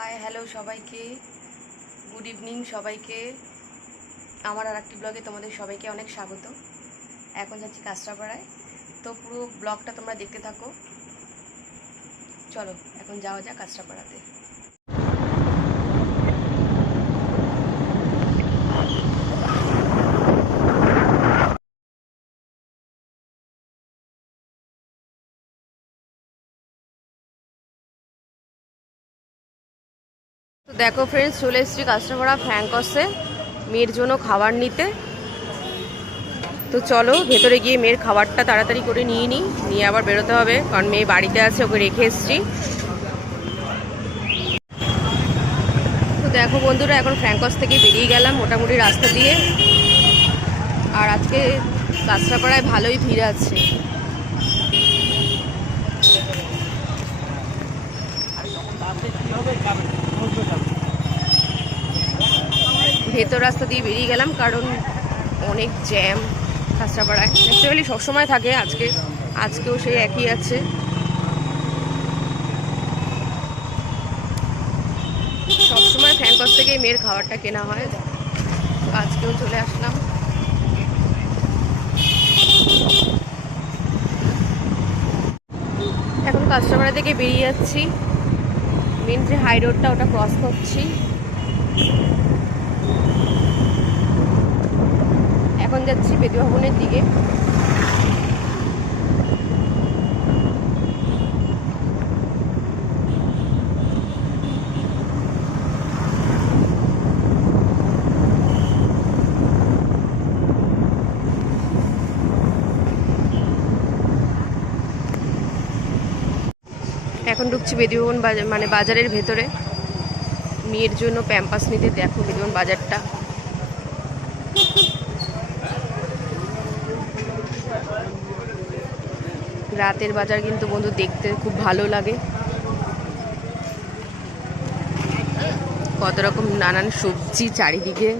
Hi hello সবাইকে, good evening সবাইকে। আমার আর একটি ব্লগে তোমাদের সবাইকে অনেক স্বাগত। এখন যাচ্ছি কাঁচরাপাড়ায়, তো পুরো ব্লগটা তোমরা দেখতে থাকো। চলো এখন যাওয়া যাক কাঁচরাপাড়াতে। তো দেখো ফ্রেন্ডস, চলে এসেছি কাঁচরাপাড়া ফ্র্যাঙ্কসে মেয়ের জন্য খাবার নিতে। তো চলো ভেতরে গিয়ে মেয়ের খাবারটা তাড়াতাড়ি করে নিয়ে আবার বেরোতে হবে, কারণ মেয়ে বাড়িতে আছে, ওকে রেখে এসেছি। তো দেখো বন্ধুরা, এখন ফ্র্যাঙ্কস থেকে বেরিয়ে গেলাম মোটামুটি রাস্তা দিয়ে। আর আজকে কাঁচরাপাড়ায় ভালোই ভিড় আছে। ভেতর রাস্তা দিয়ে বেরিয়ে গেলাম, কারণ অনেক জ্যাম কাঁচরাপাড়ায়। ন্যাচারালি সবসময় থাকে, আজকেও সেই একই আছে। সবসময় ফ্র্যাঙ্কস থেকে মেয়ের খাবারটা কেনা হয়, আজকেও চলে আসলাম। এখন কাঁচরাপাড়া থেকে বেরিয়ে যাচ্ছি, মেন যে হাই রোডটা ওটা ক্রস করছি। এখন যাচ্ছি বেদী ভবনের দিকে। এখন ঢুকছি বেদী ভবন বাজার, মানে বাজারের ভেতরে মেয়ের জন্য প্যাম্পাস নিতে। দেখো বেদী ভবন বাজারটা। রাতের বাজার কিন্তু বন্ধু দেখতে খুব ভালো লাগে, কত রকম নানান সবজি চারিদিকে।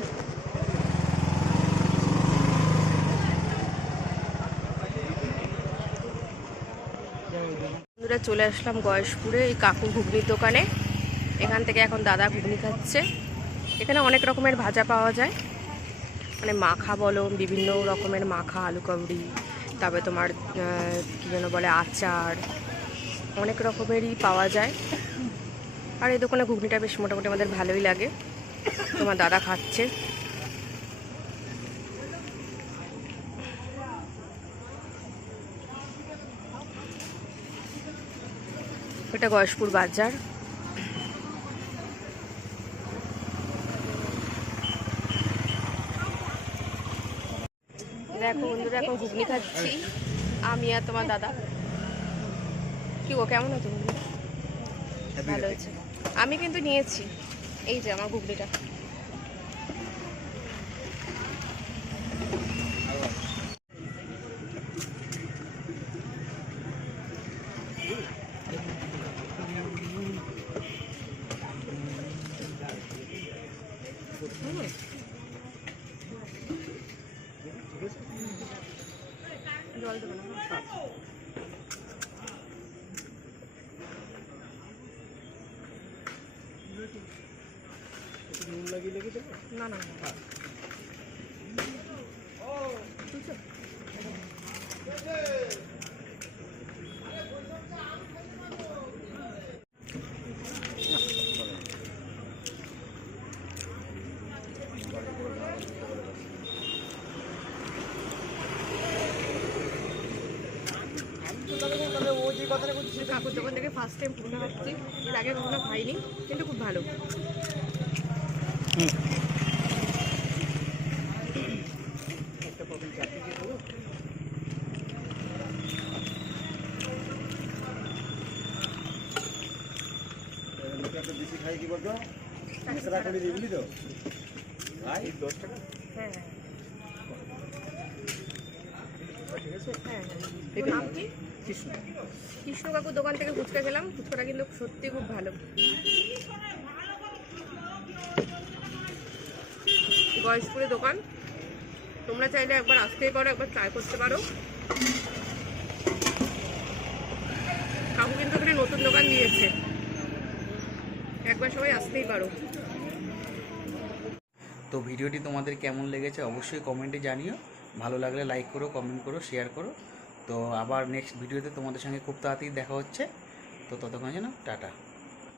বন্ধুরা চলে আসলাম গয়েশপুরে, এই কাকু ঘুগনির দোকানে। এখান থেকে এখন দাদা ঘুগনি খাচ্ছে। এখানে অনেক রকমের ভাজা পাওয়া যায়, মানে মাখা বলো, বিভিন্ন রকমের মাখা, আলু কাবড়ি, তারপরে তোমার কী যেন বলে আচার, অনেক রকমেরই পাওয়া যায়। আর এই দোকানে ঘুগনিটা বেশ মোটামুটি আমাদের ভালোই লাগে। তোমার দাদা খাচ্ছে। এটা গয়েশপুর বাজার। দেখো বন্ধুরা, এখন ঘুগনি খাচ্ছি আমি আর তোমার দাদা। কি গো, কেমন হচ্ছে ঘুগনি? ভালো হয়েছে। আমি কিন্তু নিয়েছি, এই যে আমার ঘুগনিটা। জল দেবো না? না না কাকুর দোকান থেকে ফার্স্ট টাইম পুরনো খাচ্ছি, এর আগে কখনো খাইনি, কিন্তু খুব ভালো। কৃষ্ণ কাকুর দোকান থেকে ফুচকা খেলাম, ফুচকাটা কিন্তু সত্যি খুব ভালো। গয়েশপুরে দোকান, তোমরা চাইলে একবার আসতেই পারো, একবার ট্রাই করতে পারো। কাকু কিন্তু এখানে নতুন দোকান দিয়েছে, একবার সবাই আসতেই পারো। তো ভিডিওটি তোমাদের কেমন লেগেছে অবশ্যই কমেন্টে জানিও। ভালো লাগলে লাইক করো, কমেন্ট করো, শেয়ার করো। তো আবার নেক্সট ভিডিওতে তোমাদের সঙ্গে খুব তাড়াতাড়ি দেখা হচ্ছে। তো ততক্ষণ যেন টাটা।